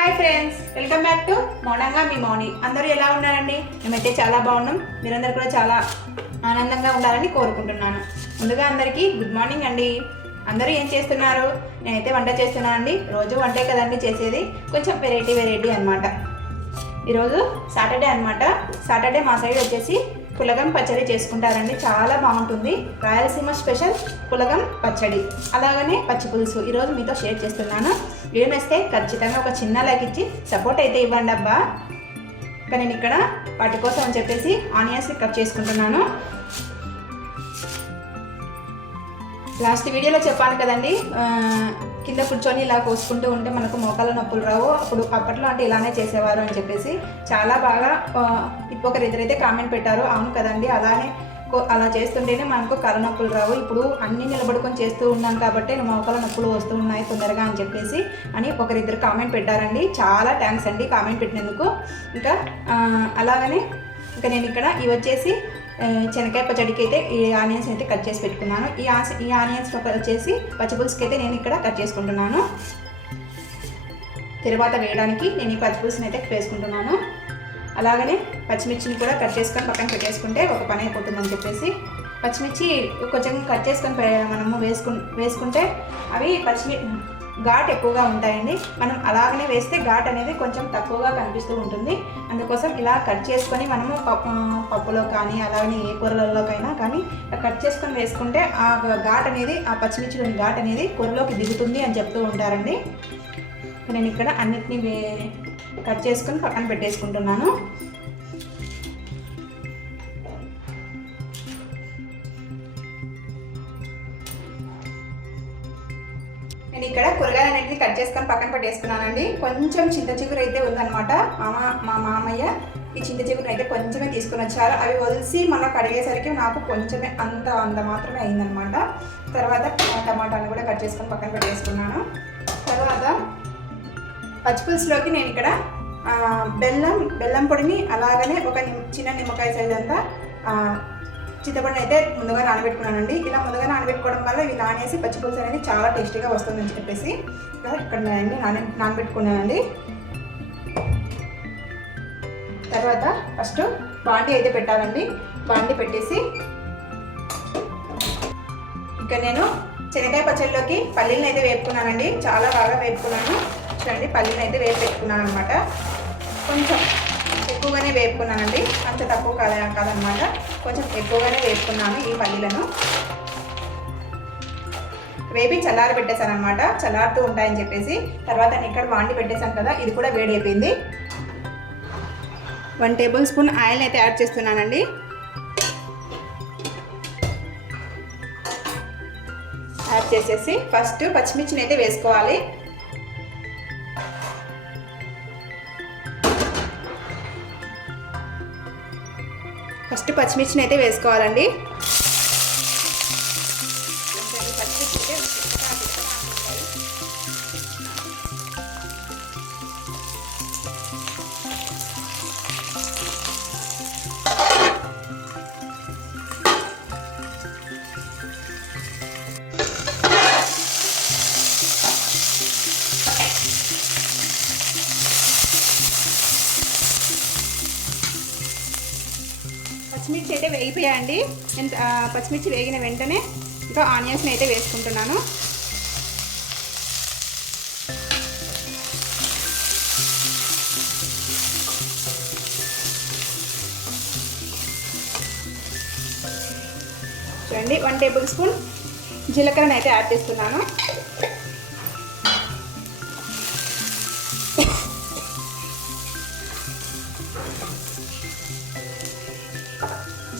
Hi friends welcome back to మౌనంగా మీ మౌని అందరూ ఎలా ఉన్నారండి? మేమైతే చాలా బాగున్నాం. మీరందరూ కూడా చాలా ఆనందంగా ఉండాలని కోరుకుంటున్నాను. ముందుగా అందరికీ గుడ్ మార్నింగ్ అండి. అందరూ ఏం చేస్తున్నారు? నేనైతే వంట చేస్తున్నాను అండి రోజు వంటే కదండి చేసేది. కొంచెం వెరైటీ వెరైటీ అనమాట ఈరోజు సాటర్డే అనమాట సాటర్డే మా సైడ్ వచ్చేసి పులగం పచ్చడి చేసుకుంటారండి. చాలా బాగుంటుంది. రాయలసీమ స్పెషల్ పులగం పచ్చడి. అలాగనే పచ్చి పులుసు. ఈరోజు మీతో షేర్ చేస్తున్నాను. ఏమేస్తే వేస్తే ఖచ్చితంగా ఒక చిన్న లైక్ ఇచ్చి సపోర్ట్ అయితే ఇవ్వండి అబ్బా. ఇంకా నేను ఇక్కడ వాటి కోసం అని చెప్పేసి ఆనియన్స్ కట్ చేసుకుంటున్నాను. లాస్ట్ వీడియోలో చెప్పాను కదండి కింద కూర్చొని ఇలా కోసుకుంటూ ఉంటే మనకు మోకాల నొప్పులు రావు. అప్పుడు అప్పట్లో అంటే ఇలానే చేసేవారు అని చెప్పేసి చాలా బాగా ఆ, ఒకరు కామెంట్ పెట్టారు. అవును కదండి అలానే అలా చేస్తుంటేనే మనకు కళ్ళ నొప్పులు రావు. ఇప్పుడు అన్ని నిలబడుకొని చేస్తూ ఉన్నాం కాబట్టి మోకాల నొప్పులు వస్తూ ఉన్నాయి తొందరగా అని చెప్పేసి అని ఒకరిద్దరు కామెంట్ పెట్టారండి. చాలా థ్యాంక్స్ అండి కామెంట్ పెట్టినందుకు. ఇంకా అలాగనే ఇంకా నేను ఇక్కడ ఇవి వచ్చేసి శనగకాయ పచ్చడికి అయితే ఈ ఆనియన్స్ అయితే కట్ చేసి పెట్టుకున్నాను. ఈ ఈ ఆనియన్స్ వచ్చేసి పచ్చిపులుసుకి అయితే నేను ఇక్కడ కట్ చేసుకుంటున్నాను. తర్వాత వేయడానికి నేను ఈ పచ్చిపులుసుని అయితే వేసుకుంటున్నాను. అలాగనే పచ్చిమిర్చిని కూడా కట్ చేసుకొని పక్కన పెట్టేసుకుంటే ఒక పని అయిపోతుందని చెప్పేసి పచ్చిమిర్చి కొంచెం కట్ చేసుకొని మనము వేసుకు వేసుకుంటే అవి పచ్చిమి ఘాట్ ఎక్కువగా ఉంటాయండి. మనం అలాగనే వేస్తే ఘాట్ అనేది కొంచెం తక్కువగా కనిపిస్తూ ఉంటుంది. అందుకోసం ఇలా కట్ చేసుకొని మనము పప్పు పప్పులో కానీ అలాగనే ఏ కూరలలోకైనా కానీ కట్ చేసుకొని వేసుకుంటే ఆ ఘాట్ అనేది ఆ పచ్చిమిర్చిలోని ఘాట్ అనేది కూరలోకి దిగుతుంది అని చెప్తూ ఉంటారండి. నేను ఇక్కడ అన్నిటినీ కట్ చేసుకొని పక్కన పెట్టేసుకుంటున్నాను. ఇక్కడ ఇక్కడ కూరగాయలన్నింటినీ కట్ చేసుకొని పక్కన పట్టేసుకున్నానండి. కొంచెం చింత చిగురు అయితే ఉందన్నమాట. మామ మా మామయ్య ఈ చింత చిగురు అయితే కొంచెమే తీసుకుని వచ్చారు. అవి వదిలిసి మళ్ళీ కడిగేసరికి నాకు కొంచెమే అంత అంత మాత్రమే అయిందనమాట తర్వాత టమాటాలు కూడా కట్ చేసుకొని పక్కన పెట్టేసుకున్నాను. తర్వాత పచ్చిపులుసులోకి నేను ఇక్కడ బెల్లం బెల్లం పొడిని అలాగనే ఒక చిన్న నిమ్మకాయ సైజ్ అంతా చింతపండు అయితే ముందుగా నానబెట్టుకున్నానండి. ఇలా ముందుగా నానబెట్టుకోవడం వల్ల ఇవి నానేసి పచ్చిపులుసు అనేది చాలా టేస్టీగా వస్తుందని చెప్పేసి ఇక్కడ నేను అన్ని నాన నానబెట్టుకున్నానండి. తర్వాత ఫస్ట్ బాండీ అయితే పెట్టాలండి. బాండీ పెట్టేసి ఇంకా నేను శనగకాయ పచ్చడిలోకి పల్లీలను అయితే వేపుకున్నానండి. చాలా బాగా వేపుకున్నాను. చూడండి పల్లీలను అయితే వేపు పెట్టుకున్నాను అనమాట కొంచెం ఎక్కువగానే వేపుకున్నానండి. అంత తక్కువ కాద కాదనమాట. కొంచెం ఎక్కువగానే వేపుకున్నాను ఈ పల్లీలను. వేపి చల్లారి పెట్టేశాను అనమాట చల్లారుతూ ఉంటాయని చెప్పేసి. తర్వాత నేను ఇక్కడ వాండి పెట్టేశాను కదా ఇది కూడా వేడి అయిపోయింది. వన్ టేబుల్ స్పూన్ ఆయిల్ అయితే యాడ్ చేస్తున్నానండి. యాడ్ చేసేసి ఫస్ట్ పచ్చిమిర్చిని అయితే వేసుకోవాలి. ఫస్ట్ పచ్చిమిర్చిని అయితే వేసుకోవాలండి. పచ్చిమిర్చి అయితే వేగిపోయాయండి. నేను పచ్చిమిర్చి వేగిన వెంటనే ఇంకా ఆనియన్స్ని అయితే వేసుకుంటున్నాను. చూడండి వన్ టేబుల్ స్పూన్ జీలకర్రని అయితే యాడ్ చేస్తున్నాను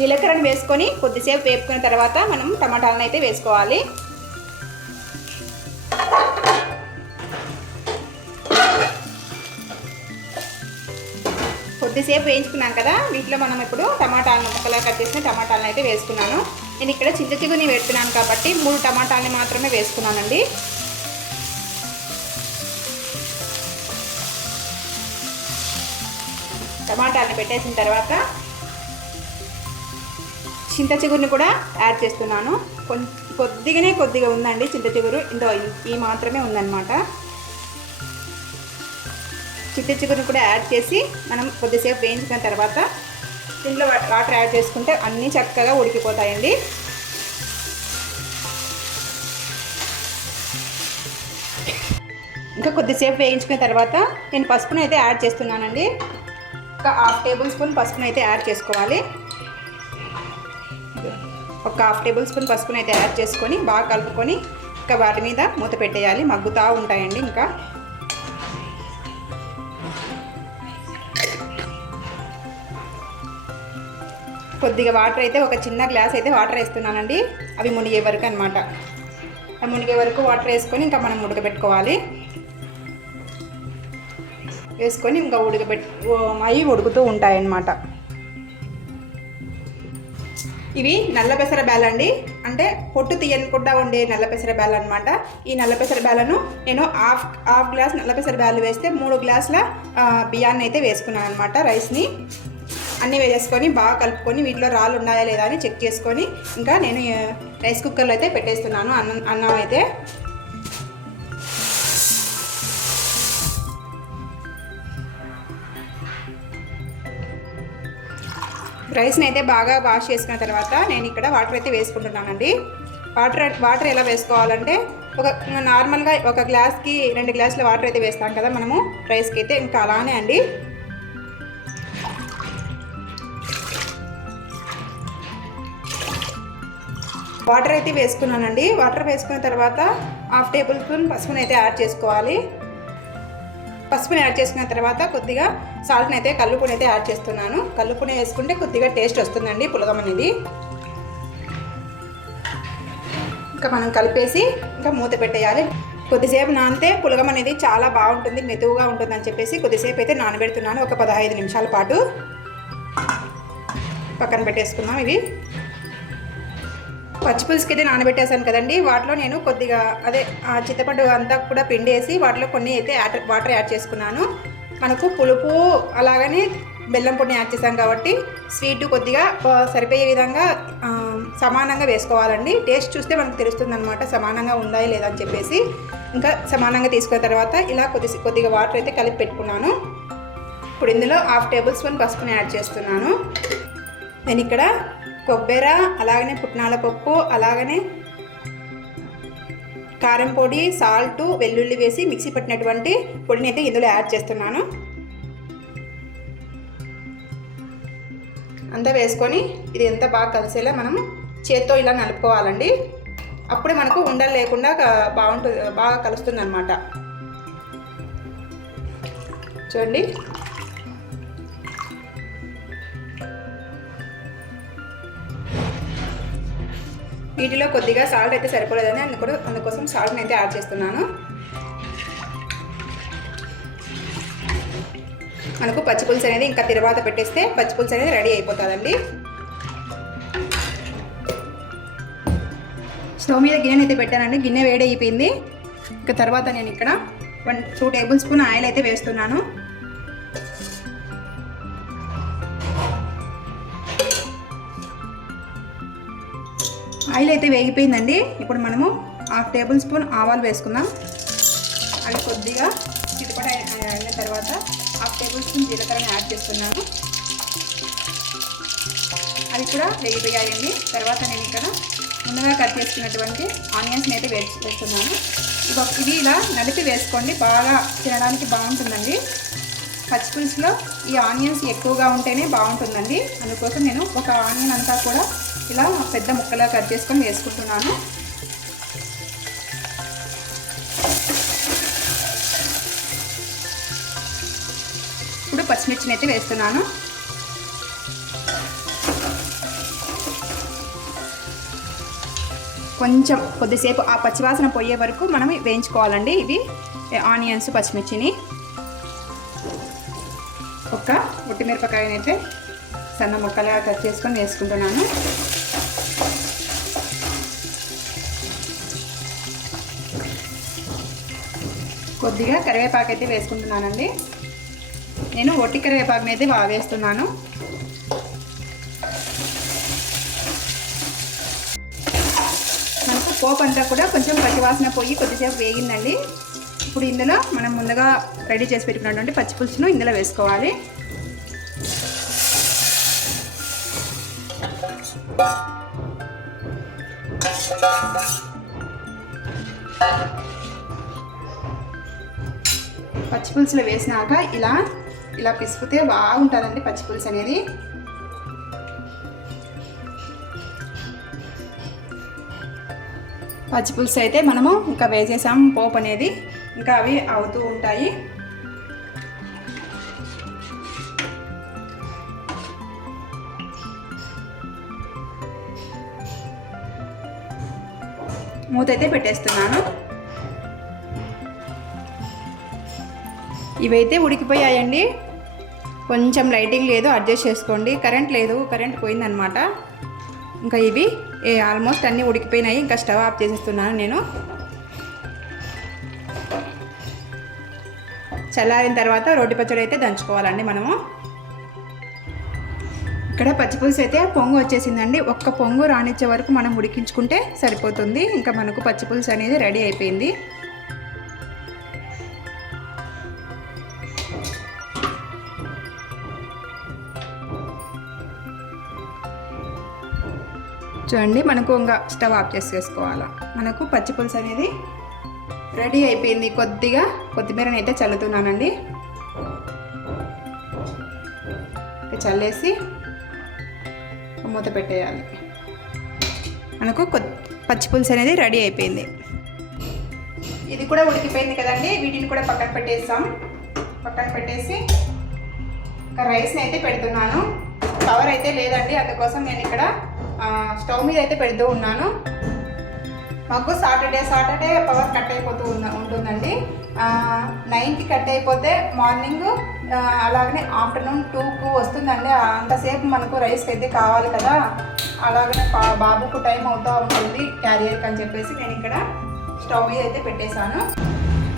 జీలకర్రని వేసుకొని కొద్దిసేపు వేపుకున్న తర్వాత మనం టమాటాలను అయితే వేసుకోవాలి. కొద్దిసేపు వేయించుకున్నాం కదా వీటిలో మనం ఇప్పుడు టమాటాలను ముక్కలా కట్ చేసిన టమాటాలను అయితే వేసుకున్నాను. నేను ఇక్కడ చింత చిగుని పెడుతున్నాను కాబట్టి మూడు టమాటాలని మాత్రమే వేసుకున్నానండి. టమాటాలని పెట్టేసిన తర్వాత చింత చిగురుని కూడా యాడ్ చేస్తున్నాను. కొద్దిగానే కొద్దిగా ఉందండి చింత చిగురు. ఇందో ఈ మాత్రమే ఉందన్నమాట. చింత చిగురుని కూడా యాడ్ చేసి మనం కొద్దిసేపు వేయించిన తర్వాత దీంట్లో వాటర్ యాడ్ చేసుకుంటే అన్నీ చక్కగా ఉడికిపోతాయండి. ఇంకా కొద్దిసేపు వేయించుకున్న తర్వాత నేను పసుపును అయితే యాడ్ చేస్తున్నానండి. ఒక హాఫ్ టేబుల్ స్పూన్ పసుపును అయితే యాడ్ చేసుకోవాలి. ఒక హాఫ్ టేబుల్ స్పూన్ పసుపును అయితే యాడ్ చేసుకొని బాగా కలుపుకొని ఇంకా వాటి మీద మూత పెట్టేయాలి. మగ్గుతూ ఉంటాయండి ఇంకా. కొద్దిగా వాటర్ అయితే ఒక చిన్న గ్లాస్ అయితే వాటర్ వేస్తున్నానండి. అవి మునిగే వరకు అనమాట అవి మునిగే వరకు వాటర్ వేసుకొని ఇంకా మనం ఉడకబెట్టుకోవాలి. వేసుకొని ఇంకా ఉడకబెట్టు అవి ఉడుకుతూ ఉంటాయన్నమాట. ఇవి నల్ల పెసర బేల అండి. అంటే పొట్టు తీయకుండా ఉండే నల్ల పెసర బేల అనమాట ఈ నల్ల పెసర బ్యాలను నేను హాఫ్ హాఫ్ గ్లాస్ నల్ల పెసర బేలు వేస్తే మూడు గ్లాసుల బియ్యాన్ని అయితే వేసుకున్నాను అనమాట రైస్ని. అన్నీ వేసేసుకొని బాగా కలుపుకొని వీటిలో రాళ్ళు ఉన్నాయా లేదా అని చెక్ చేసుకొని ఇంకా నేను రైస్ కుక్కర్లో అయితే పెట్టేస్తున్నాను అన్నం అన్నం అయితే. రైస్ని అయితే బాగా వాష్ చేసుకున్న తర్వాత నేను ఇక్కడ వాటర్ అయితే వేసుకుంటున్నానండి. వాటర్ వాటర్ ఎలా వేసుకోవాలంటే ఒక నార్మల్గా ఒక గ్లాస్కి రెండు గ్లాసుల వాటర్ అయితే వేస్తాం కదా మనము రైస్కి అయితే ఇంకా అలానే అండి. వాటర్ అయితే వేసుకున్నానండి. వాటర్ వేసుకున్న తర్వాత హాఫ్ టేబుల్ స్పూన్ పసుపుని అయితే యాడ్ చేసుకోవాలి. పసుపుని యాడ్ చేసుకున్న తర్వాత కొద్దిగా సాల్ట్ని అయితే కల్లుపుని అయితే యాడ్ చేస్తున్నాను. కల్లుపుని వేసుకుంటే కొద్దిగా టేస్ట్ వస్తుందండి పులగం అనేది. ఇంకా మనం కలిపేసి ఇంకా మూత పెట్టేయాలి. కొద్దిసేపు నానితే పులగం అనేది చాలా బాగుంటుంది మెతువుగా ఉంటుంది అని చెప్పేసి కొద్దిసేపు అయితే నానబెడుతున్నాను ఒక పదహైదు నిమిషాల పాటు. పక్కన పెట్టేసుకుందాం ఇవి. పచ్చిపులుసుకి అయితే నానబెట్టేశాను కదండి. వాటిలో నేను కొద్దిగా అదే ఆ చింతపండు అంతా కూడా పిండేసి వాటిలో కొన్ని అయితే వాటర్ యాడ్ చేసుకున్నాను. మనకు పులుపు అలాగనే బెల్లం పొడిని యాడ్ చేసాం కాబట్టి స్వీట్ కొద్దిగా సరిపోయే విధంగా సమానంగా వేసుకోవాలండి. టేస్ట్ చూస్తే మనకు తెలుస్తుంది అనమాట సమానంగా ఉందా లేదా అని చెప్పేసి. ఇంకా సమానంగా తీసుకున్న తర్వాత ఇలా కొద్ది కొద్దిగా వాటర్ అయితే కలిపి పెట్టుకున్నాను. ఇప్పుడు ఇందులో హాఫ్ టేబుల్ స్పూన్ పసుపుని యాడ్ చేస్తున్నాను. నేను ఇక్కడ కొబ్బెర అలాగనే పుట్నాల పప్పు అలాగనే కారం పొడి సాల్ట్ వెల్లుల్లి వేసి మిక్సీ పట్టినటువంటి పొడిని అయితే ఇందులో యాడ్ చేస్తున్నాను. అంతా వేసుకొని ఇది ఎంత బాగా కలిసేలా మనం చేత్తో ఇలా నలుపుకోవాలండి. అప్పుడే మనకు ఉండలు లేకుండా బాగుంటుంది బాగా కలుస్తుంది అనమాట చూడండి. వీటిలో కొద్దిగా సాల్ట్ అయితే సరిపోలేదని అందుకు అందుకోసం సాల్ట్ని అయితే యాడ్ చేస్తున్నాను. మనకు పచ్చిపులుసు అనేది ఇంకా తర్వాత పెట్టేస్తే పచ్చిపులుసు అనేది రెడీ అయిపోతుందండి. స్టవ్ మీద గిన్నె అయితే పెట్టానండి. గిన్నె వేడి అయిపోయింది ఇంకా తర్వాత నేను ఇక్కడ one two table spoon oil అయితే వేస్తున్నాను. ఆయిల్ అయితే వేగిపోయిందండి. ఇప్పుడు మనము హాఫ్ టేబుల్ స్పూన్ ఆవాలు వేసుకుందాం. అవి కొద్దిగా చిటపట అయిన తర్వాత హాఫ్ టేబుల్ స్పూన్ జీలకర్రని యాడ్ చేస్తున్నాను అవి కూడా వేగిపోయాయండి. తర్వాత నేను ఇక్కడ ముందుగా కట్ చేసుకున్నటువంటి ఆనియన్స్ని అయితే వేసి వేస్తున్నాను. ఇవి ఇది ఇలా నలిపి వేసుకోండి. బాగా తినడానికి బాగుంటుందండి. పచ్చిపులుసులో ఈ ఆనియన్స్ ఎక్కువగా ఉంటేనే బాగుంటుందండి. అందుకోసం నేను ఒక ఆనియన్ అంతా కూడా ఇలా పెద్ద ముక్కలా కట్ చేసుకొని వేసుకుంటున్నాను. ఇప్పుడు పచ్చిమిర్చిని అయితే వేస్తున్నాను. కొంచెం కొద్దిసేపు ఆ పచ్చివాసన పోయే వరకు మనం వేయించుకోవాలండి ఇవి ఆనియన్స్ పచ్చిమిర్చిని. ఒక ఉట్టిమిరపకాయనైతే అయితే సన్న ముక్కలుగా కట్ చేసుకొని వేసుకుంటున్నాను. కొద్దిగా కరివేపాకు అయితే వేసుకుంటున్నానండి. నేను ఒట్టి కరివేపాకుని అయితే బాగా వేస్తున్నాను. మనకు పోపు అంతా కూడా కొంచెం పచ్చివాసన పోయి కొద్దిసేపు వేగిందండి. ఇప్పుడు ఇందులో మనం ముందుగా రెడీ చేసి పెట్టుకున్నటువంటి పచ్చి పులుసును ఇందులో వేసుకోవాలి. పచ్చి పచ్చిపులుసులు వేసినాక ఇలా ఇలా పిసికితే బాగుంటుందండి పచ్చిపులుసు అనేది. పచ్చిపులుసు అయితే మనము ఇంకా వేసేసాం పోపు అనేది. ఇంకా అవి అవుతూ ఉంటాయి. మూత అయితే పెట్టేస్తున్నాను. ఇవైతే ఉడికిపోయాయండి. కొంచెం లైటింగ్ లేదు అడ్జస్ట్ చేసుకోండి. కరెంట్ లేదు కరెంట్ పోయిందనమాట. ఇంకా ఇవి ఏ ఆల్మోస్ట్ అన్నీ ఉడికిపోయినాయి. ఇంకా స్టవ్ ఆఫ్ చేసేస్తున్నాను నేను. చల్లారిన తర్వాత రోటి పచ్చడి అయితే దంచుకోవాలండి మనము. ఇక్కడ పచ్చిపులుసు అయితే పొంగు వచ్చేసిందండి. ఒక్క పొంగు రానిచ్చే వరకు మనం ఉడికించుకుంటే సరిపోతుంది. ఇంకా మనకు పచ్చిపులుసు అనేది రెడీ అయిపోయింది. చూడండి మనకు ఇంకా స్టవ్ ఆఫ్ చేసేసుకోవాలా. మనకు పచ్చి పులుసు అనేది రెడీ అయిపోయింది. కొద్దిగా కొత్తిమీరని అయితే చల్లుతున్నానండి. చల్లేసి మూత పెట్టేయాలి. మనకు కొ పచ్చి పులుసు అనేది రెడీ అయిపోయింది. ఇది కూడా ఉడికిపోయింది కదండి. వీటిని కూడా పక్కన పెట్టేస్తాం. పక్కన పెట్టేసి ఒక రైస్ని అయితే పెడుతున్నాను. పవర్ అయితే లేదండి. అందుకోసం నేను ఇక్కడ స్టవ్ మీద అయితే పెడుతూ ఉన్నాను. మాకు సాటర్డే సాటర్డే పవర్ కట్ అయిపోతూ ఉన్న ఉంటుందండి. నైన్కి కట్ అయిపోతే మార్నింగ్ అలాగనే ఆఫ్టర్నూన్ టూకు వస్తుందండి. అంతసేపు మనకు రైస్ అయితే కావాలి కదా. అలాగనే బాబుకు టైం అవుతూ ఉంటుంది క్యారియర్కి అని చెప్పేసి నేను ఇక్కడ స్టవ్ మీద అయితే పెట్టేశాను.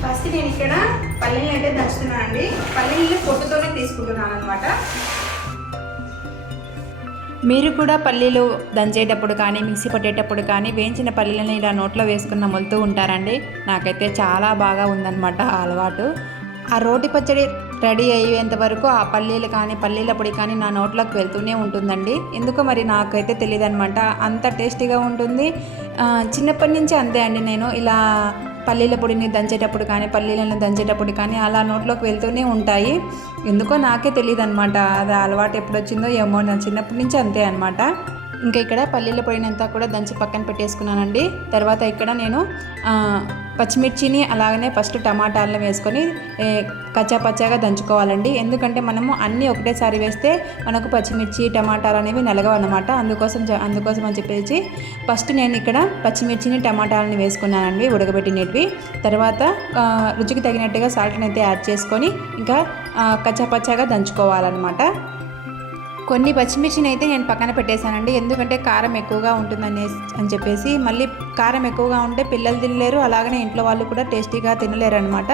ఫస్ట్ నేను ఇక్కడ పల్లీలు అయితే దంచుతున్నాను అండి పల్లీలు పొట్టుతోనే తీసుకుంటున్నాను అనమాట మీరు కూడా పల్లీలు దంచేటప్పుడు కానీ మిక్సీ పట్టేటప్పుడు కానీ వేయించిన పల్లీలను ఇలా నోట్లో వేసుకున్న మొలుతూ ఉంటారండి. నాకైతే చాలా బాగా ఉందన్నమాట ఆ అలవాటు. ఆ రోటి పచ్చడి రెడీ అయ్యేంత వరకు ఆ పల్లీలు కానీ పల్లీల పొడి కానీ నా నోట్లోకి వెళ్తూనే ఉంటుందండి. ఎందుకో మరి నాకైతే తెలియదు అనమాట అంత టేస్టీగా ఉంటుంది. చిన్నప్పటి నుంచి అంతే అండి నేను. ఇలా పల్లీల పొడిని దంచేటప్పుడు కానీ పల్లీలను దంచేటప్పుడు కానీ అలా నోట్లోకి వెళ్తూనే ఉంటాయి. ఎందుకో నాకే తెలియదు అనమాట అది అలవాటు ఎప్పుడు వచ్చిందో ఏమో నా చిన్నప్పటి నుంచి అంతే అనమాట ఇంకా ఇక్కడ పల్లీల పొడిని అంతా కూడా దంచి పక్కన పెట్టేసుకున్నానండి. తర్వాత ఇక్కడ నేను పచ్చిమిర్చిని అలాగనే ఫస్ట్ టమాటాలను వేసుకొని ఏ, కచ్చా దంచుకోవాలండి. ఎందుకంటే మనము అన్నీ ఒకటేసారి వేస్తే మనకు పచ్చిమిర్చి టమాటాలు అనేవి నలగవు అనమాట అందుకోసం అందుకోసం అని చెప్పేసి ఫస్ట్ నేను ఇక్కడ పచ్చిమిర్చిని టమాటాలని వేసుకున్నానండి ఉడకబెట్టినవి. తర్వాత రుచికి తగినట్టుగా సాల్ట్ని అయితే యాడ్ చేసుకొని ఇంకా ఆ, కచ్చా పచ్చాగా దంచుకోవాలన్నమాట. కొన్ని పచ్చిమిర్చిని అయితే నేను పక్కన పెట్టేశానండి. ఎందుకంటే కారం ఎక్కువగా ఉంటుందనే అని చెప్పేసి మళ్ళీ కారం ఎక్కువగా ఉంటే పిల్లలు తినలేరు. అలాగనే ఇంట్లో వాళ్ళు కూడా టేస్టీగా తినలేరు అనమాట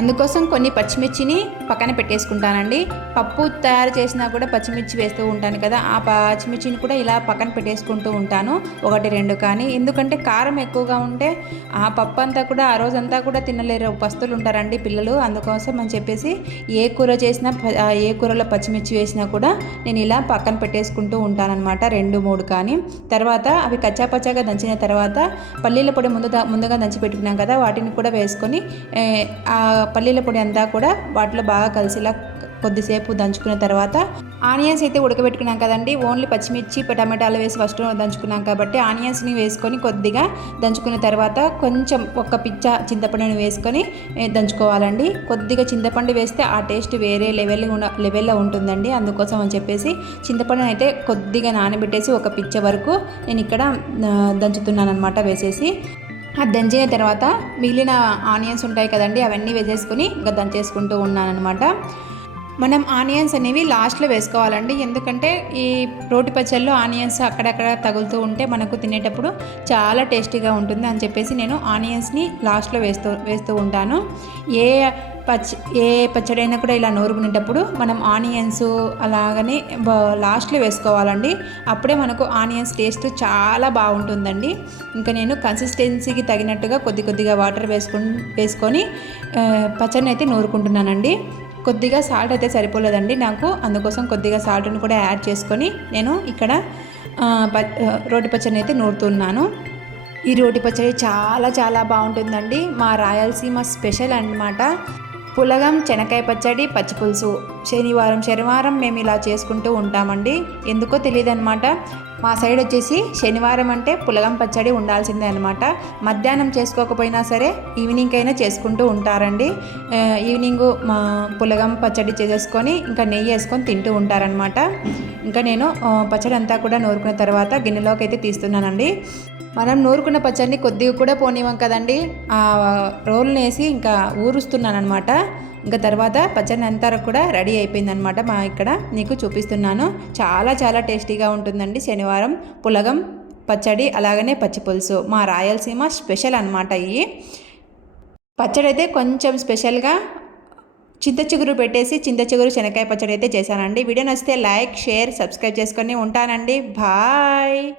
అందుకోసం కొన్ని పచ్చిమిర్చిని పక్కన పెట్టేసుకుంటానండి. పప్పు తయారు చేసినా కూడా పచ్చిమిర్చి వేస్తూ ఉంటాను కదా ఆ పచ్చిమిర్చిని కూడా ఇలా పక్కన పెట్టేసుకుంటూ ఉంటాను. ఒకటి రెండు కానీ. ఎందుకంటే కారం ఎక్కువగా ఉంటే ఆ పప్పు అంతా కూడా ఆ రోజంతా కూడా తినలేరు. పస్తులు ఉంటారండి పిల్లలు. అందుకోసం అని చెప్పేసి ఏ కూర చేసినా ఏ కూరలో పచ్చిమిర్చి వేసినా కూడా నేను ఇలా పక్కన పెట్టేసుకుంటూ ఉంటానన్నమాట. రెండు మూడు కానీ. తర్వాత అవి కచ్చా పచ్చాగా దంచిన తర్వాత పల్లీల పొడి ముందు ముందుగా దంచి పెట్టుకున్నాం కదా వాటిని కూడా వేసుకొని ఆ పల్లీల పొడి అంతా కూడా వాటిలో బాగా కలిసిలా కొద్దిసేపు దంచుకున్న తర్వాత ఆనియన్స్ అయితే ఉడకబెట్టుకున్నాం కదండి. ఓన్లీ పచ్చిమిర్చి టమాటాలు వేసి ఫస్ట్ దంచుకున్నాం కాబట్టి ఆనియన్స్ని వేసుకొని కొద్దిగా దంచుకున్న తర్వాత కొంచెం ఒక్క పిచ్చ చింతపండుని వేసుకొని దంచుకోవాలండి. కొద్దిగా చింతపండు వేస్తే ఆ టేస్ట్ వేరే లెవెల్ లెవెల్లో ఉంటుందండి. అందుకోసం అని చెప్పేసి చింతపండుని అయితే కొద్దిగా నానబెట్టేసి ఒక పిచ్చ వరకు నేను ఇక్కడ ఆ, దంచుతున్నాను అనమాట వేసేసి. అది దంచిన తర్వాత మిగిలిన ఆనియన్స్ ఉంటాయి కదండి అవన్నీ వేసేసుకొని ఇంకా దంచేసుకుంటూ ఉన్నానమాట మనం ఆనియన్స్ అనేవి లాస్ట్లో వేసుకోవాలండి. ఎందుకంటే ఈ రోటి పచ్చళ్ళు ఆనియన్స్ అక్కడక్కడ తగులుతూ ఉంటే మనకు తినేటప్పుడు చాలా టేస్టీగా ఉంటుంది అని చెప్పేసి నేను ఆనియన్స్ని లాస్ట్లో వేస్తూ వేస్తూ ఉంటాను. ఏ పచ్చ ఏ పచ్చడి అయినా కూడా ఇలా నూరుకునేటప్పుడు మనం ఆనియన్స్ అలాగనే లాస్ట్లో వేసుకోవాలండి. అప్పుడే మనకు ఆనియన్స్ టేస్ట్ చాలా బాగుంటుందండి. ఇంకా నేను కన్సిస్టెన్సీకి తగినట్టుగా కొద్ది కొద్దిగా వాటర్ వేసుకు వేసుకొని పచ్చడిని అయితే నూరుకుంటున్నానండి. కొద్దిగా సాల్ట్ అయితే సరిపోలేదండి నాకు. అందుకోసం కొద్దిగా సాల్ట్ని కూడా యాడ్ చేసుకొని నేను ఇక్కడ ప- రోటి పచ్చడిని అయితే నూరుతున్నాను. ఈ రోటి పచ్చడి చాలా చాలా బాగుంటుందండి. మా రాయలసీమ స్పెషల్ అన్నమాట. పులగం శనకాయ పచ్చడి పచ్చిపులుసు. శనివారం శనివారం మేము ఇలా చేసుకుంటూ ఉంటామండి. ఎందుకో తెలియదు అనమాట మా సైడ్ వచ్చేసి శనివారం అంటే పులగం పచ్చడి ఉండాల్సిందే అనమాట మధ్యాహ్నం చేసుకోకపోయినా సరే ఈవినింగ్ అయినా చేసుకుంటూ ఉంటారండి. ఈవినింగ్ మా పులగం పచ్చడి చేసేసుకొని ఇంకా నెయ్యి వేసుకొని తింటూ ఉంటారనమాట ఇంకా నేను పచ్చడి అంతా కూడా నూరుకున్న తర్వాత గిన్నెలోకి అయితే తీస్తున్నానండి. మనం నూరుకున్న పచ్చడిని కొద్దిగా కూడా పోనివ్వం కదండి. ఆ రోల్ని వేసి ఇంకా ఊరుస్తున్నాను అనమాట ఇంకా తర్వాత పచ్చడి అంతా కూడా రెడీ అయిపోయిందనమాట మా ఇక్కడ. నీకు చూపిస్తున్నాను. చాలా చాలా టేస్టీగా ఉంటుందండి శనివారం పులగం పచ్చడి అలాగనే పచ్చి పులుసు. మా రాయలసీమ స్పెషల్ అనమాట ఇవి. పచ్చడి అయితే కొంచెం స్పెషల్గా చింత చిగురు పెట్టేసి చింత చిగురు శనక్కాయ పచ్చడి అయితే చేశానండి. వీడియో నచ్చితే లైక్ షేర్ సబ్స్క్రైబ్ చేసుకొని ఉంటానండి. బాయ్!